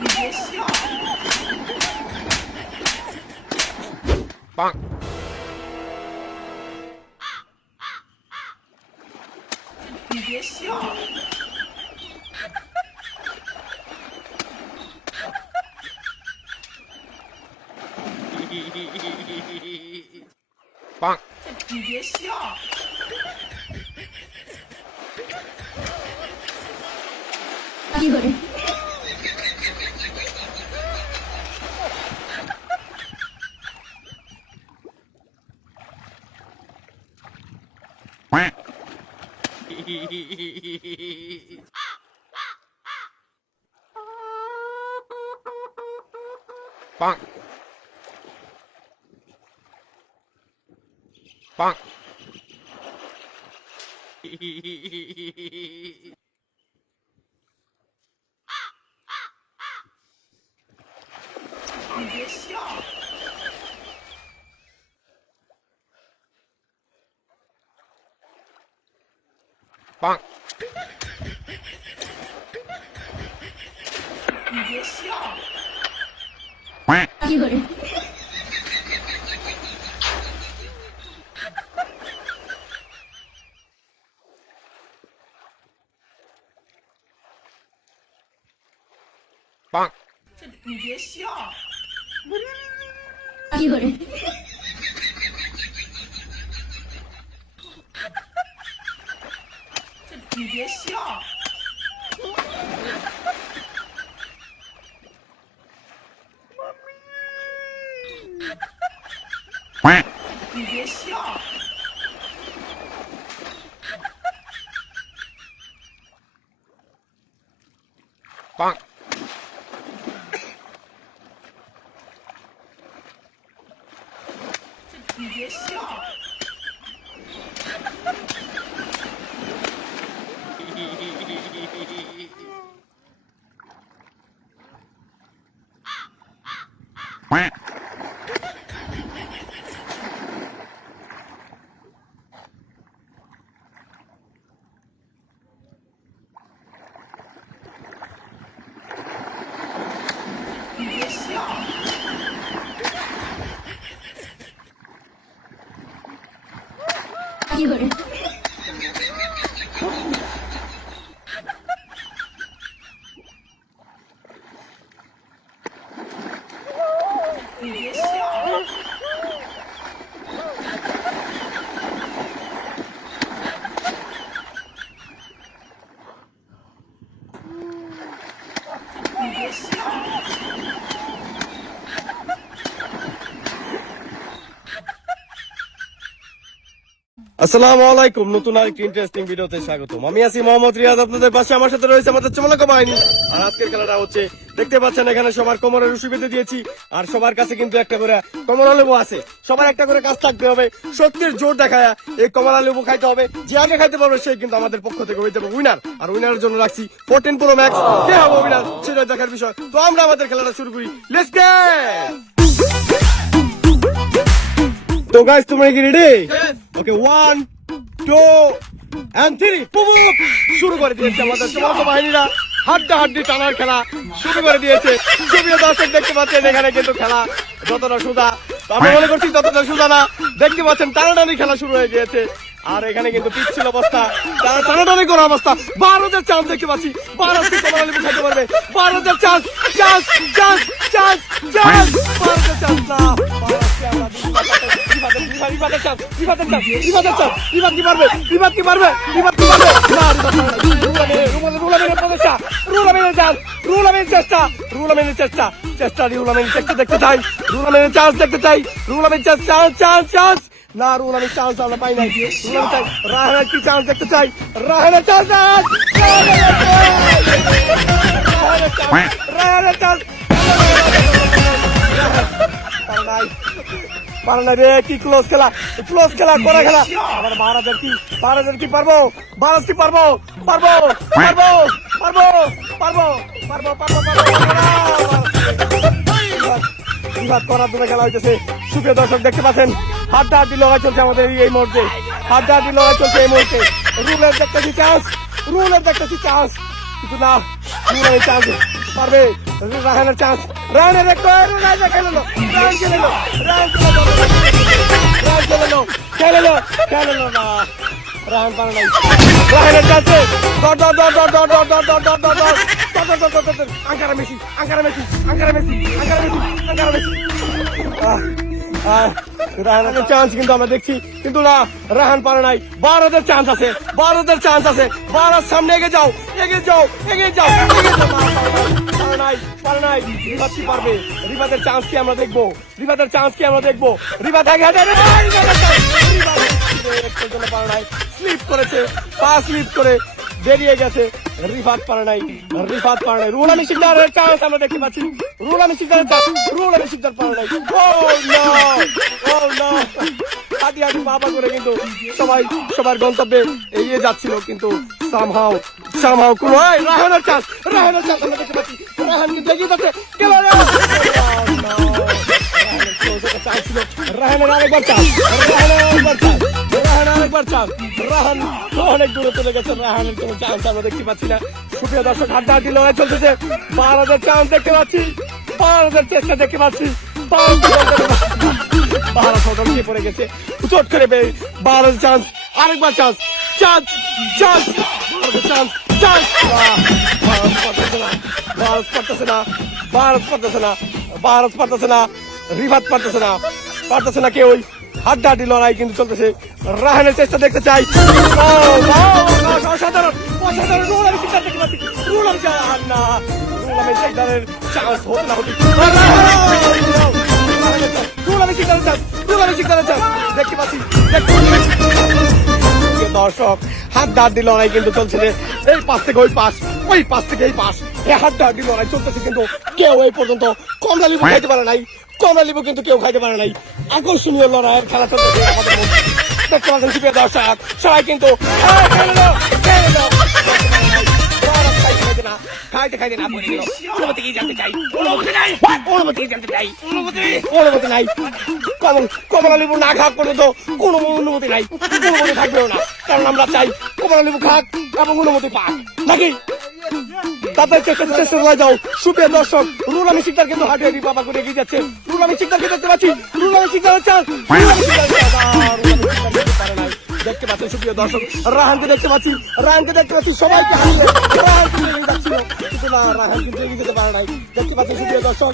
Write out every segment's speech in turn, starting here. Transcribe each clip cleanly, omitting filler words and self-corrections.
你别笑。棒！你别笑。棒！你别笑。有人。棒！棒！你别笑。棒！你别笑。有人。棒！你别笑。有人。你别笑。你别笑。棒！你别笑。你别笑。有人。你别笑。你别笑。আসসালামু আলাইকুম, নতুন আরেকটি ইন্টারেস্টিং ভিডিওতে স্বাগতম। আমি আছি মোহাম্মদ রিয়াদ, আপনাদের পাশে আমার সাথে রয়েছে আমাদের চমলকা বাহিনী। আর আজকের খেলাটা হচ্ছে, দেখতে পাচ্ছেন এখানে সবার কোমরে রশি বেঁধে দিয়েছি, আর সবার কাছে কিন্তু একটা করে কমলা লেবু আছে। সবার একটা করে কাজ থাকতে হবে, শক্তির জোর দেখায় এই কমলা লেবু খাইতে হবে। যে আগে খাইতে পারবে সেই কিন্তু আমাদের পক্ষ থেকে হয়ে যাবে উইনার। আর উইনারের জন্য রাখছি 14 Pro Max। কে হবে উইনার সেটা দেখার বিষয়। তো আমরা আমাদের খেলাটা শুরু করি, লেটস গেট। তো গাইস, তোমরা কি রেডি? ওকে, 1 2 and 3 শুরু করে দিয়েছে আমাদের চমলকা বাহিনীরা। হাড্ডাহাড্ডি টানার খেলা শুরু করে দিয়েছে। প্রিয় দর্শক, দেখতে পাচ্ছেন এখানে কিন্তু খেলা যতটা সোজা, আমি মনে করছি ততটা সোজা না। দেখতে পাচ্ছেন টানাটানি খেলা শুরু হয়ে গিয়েছে। আর এখানে কিন্তু পিচ্ছিল অবস্থা, টানাটানি করা অবস্থা। 12,000 চান্স দেখতে পাচ্ছি, 12 কমলা লেবু খাইতে পারবে। 12,000 chance, chance chance chance chance, 12,000 chance না, 12,000 আমরা রিবাদের চান্স, রিবাদের চান্স, রিবাদের চান্স, রিবাদ কি পারবে, রিবাদ কি পারবে, রিবাদ কি পারবে না, রুলামের চান্স, রুলামের চেষ্টা, রুলামের চেষ্টা, চেষ্টা, রুলামের চেষ্টা দেখতে চাই, রুলামের চান্স দেখতে চাই, রুলামের চান্স, চান্স চান্স চান্স না, রুলামের চান্স আমরা পাই নাই। রুলামের চান্স, রাহানের কি চান্স দেখতে চাই, রাহানের চান্স, রাহানের চান্স, পারে না রে। কি ক্লোজ খেলা, ক্লোজ খেলা, করা খেলা। আবার 12,000 কি, 12,000 কি পারবো, 12 কি পারবো, পারবো পারবো পারবো পারবো পারবো পারবো বিভাগ করার জন্য খেলা হইতেছে। সুপ্রিয় দর্শক, দেখতে পাচ্ছেন হাড্ডাহাড্ডি লড়াই চলছে আমাদের এই মুহূর্তে, হাড্ডাহাড্ডি লড়াই চলছে এই মুহূর্তে। রুলের দেখতেছি চান্স, রুলের দেখতেছি চান্স, কিন্তু না, রুলের চান্স পারবে রাহানের চান্স রাহানের খেলে না রাহান পারে নাই রাহানের চান্সে আঙ্কারা মেসি রাহানের চান্স কিন্তু আমরা দেখছি কিন্তু না রাহান পারে নাই ভারতের চান্স আছে ভারত সামনে এগিয়ে যাও পারে নাই রিভাত কি পারবে রিভাতের চান্স কি আমরা দেখবো রিভাত আগে পারে নাই স্লিপ করেছে পা স্লিপ করে বেরিয়ে গেছে রিফাত পারে নাই রুহুল আমিন শিকদারের চান্স আমরা দেখতে পাচ্ছি রুহুল আমিন শিকদার পারে নাই ও নো হাঁটি বাবা করে কিন্তু সবার গন্তব্যে এগিয়ে যাচ্ছিল কিন্তু সামহাও কোন রাহানের চান্স আমরা দেখতে পাচ্ছি রাহান কিন্তু এগিয়ে যাচ্ছে রাহানের আরেকবার রাহান অনেক দূরে চলে গেছে রাহানের কোনো চান্স আমরা দেখতে পাচ্ছি না সুপ্রিয় দর্শক হাড্ডাহাড্ডি লড়াই চলতেছে ভারতের চান্স দেখতে পাচ্ছি ভারতের চেষ্টা দেখতে পাচ্ছি ভারত হোটেল পড়ে গেছে চোট করে ভারত চান্স আরেকবার চান্স ভারত পারতেছে না রিভাত পারতেছে না কেউ হাড্ডাহাড্ডি লড়াই কিন্তু চলতেছে রাহানের চেষ্টা দেখতে চাই অসাধারণ রুহুল আমিন শিকদার দেখতে পাচ্ছি রুহুল আমিন শিকদারের চান্স হতে না হতে রুহুল আমিন শিকদারের চান্স দেখতে পাচ্ছি দর্শক হাড্ডাহাড্ডি লড়াই কিন্তু চলছে যে এই পাশ থেকে ওই পাশ থেকে এই পাশ এই হাড্ডাহাড্ডি লড়াই চলতেছে কিন্তু কেউ এই পর্যন্ত কমলা লেবু খাইতে পারে নাই আকর্ষণীয় লড়াইয়ের খেলা চলতেছে আমাদের মধ্যে দেখতে পাচ্ছেন সুপ্রিয় দর্শক সবাই কিন্তু খাইতে না পড়ে গেল অনুমতি জানতে চাই অনুমতি নাই কমলা লেবু না খাক পর্যন্ত কোনো অনুমতি নাই অনুমতি থাকবেও না কারণ আমরা চাই কমলা লেবু খাক এবং অনুমতি পাক নাকি তাদের চেষ্টা হয়ে যাও সুপ্রিয় দর্শক রুহুল আমিন শিকদার কিন্তু হাড্ডাহাড্ডি বাবা করে এগিয়ে যাচ্ছে রুহুল আমিন শিকদারকে দেখতে পাচ্ছি রুহুল আমিন শিকদারের চান্স দেখতে পাচ্ছেন সুপ্রিয় দর্শক রাহানকে দেখতে পাচ্ছি সবাইকে হারিয়ে রাহান কিন্তু এগিয়ে যেতে পারে নাই দেখতে পাচ্ছেন সুপ্রিয় দর্শক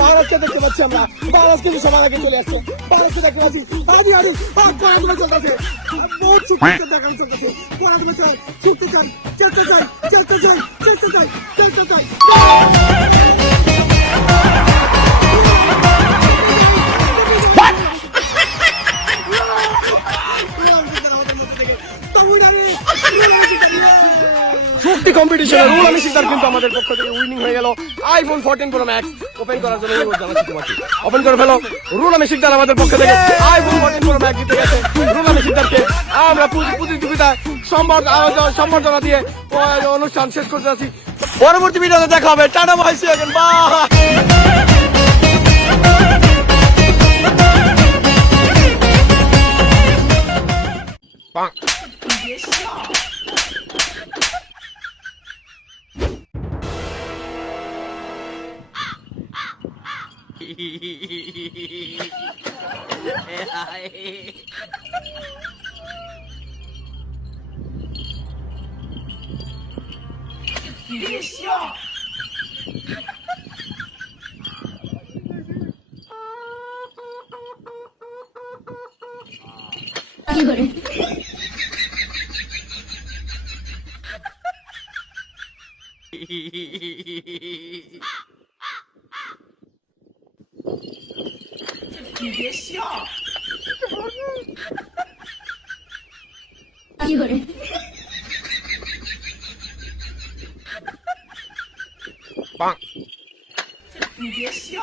ভারতকে দেখতে পাচ্ছি আমরা ভারত কিন্তু সবার আগে চলে আসছে ভারতকে দেখতে পাচ্ছি চলতেছে বহুত দেখানো চলতেছে চেষ্টা চাই শক্তি কম্পিটিশনে রুহুল আমিন শিকদার কিন্তু আমাদের পক্ষ থেকে উইনিং হয়ে গেল আইফোন 14 প্রো ম্যাক্স ওপেন করার জন্য ওপেন করে ফেলো রুহুল আমিন শিকদার আমাদের পক্ষ থেকে আইফোন 14 প্রো ম্যাক্স জিতে গেছে রুহুল আমিন শিকদারকে আমরা প্রতিযোগিতায় সম্বর্ধনা দিয়ে অনুষ্ঠান শেষ করতে যাচ্ছি পরবর্তী ভিডিওতে দেখা হবে টাটা বাই সি ইউ বাই你别笑。你别笑。কি করে你别笑。কি করে棒你别笑。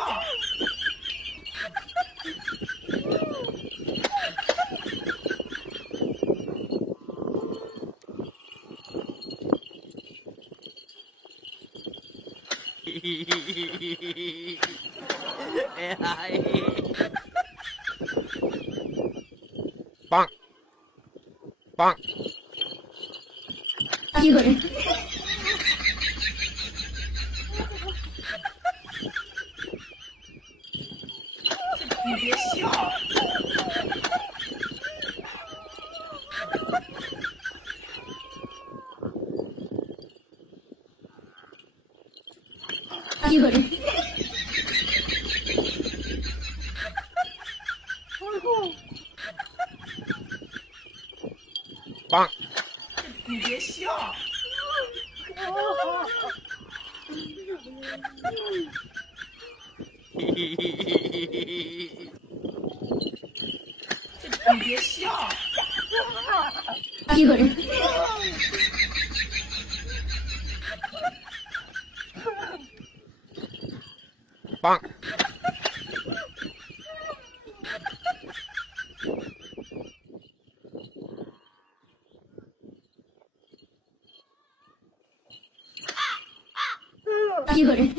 棒棒কি করে 有人， 棒你别笑，你别笑，有人， 棒有人，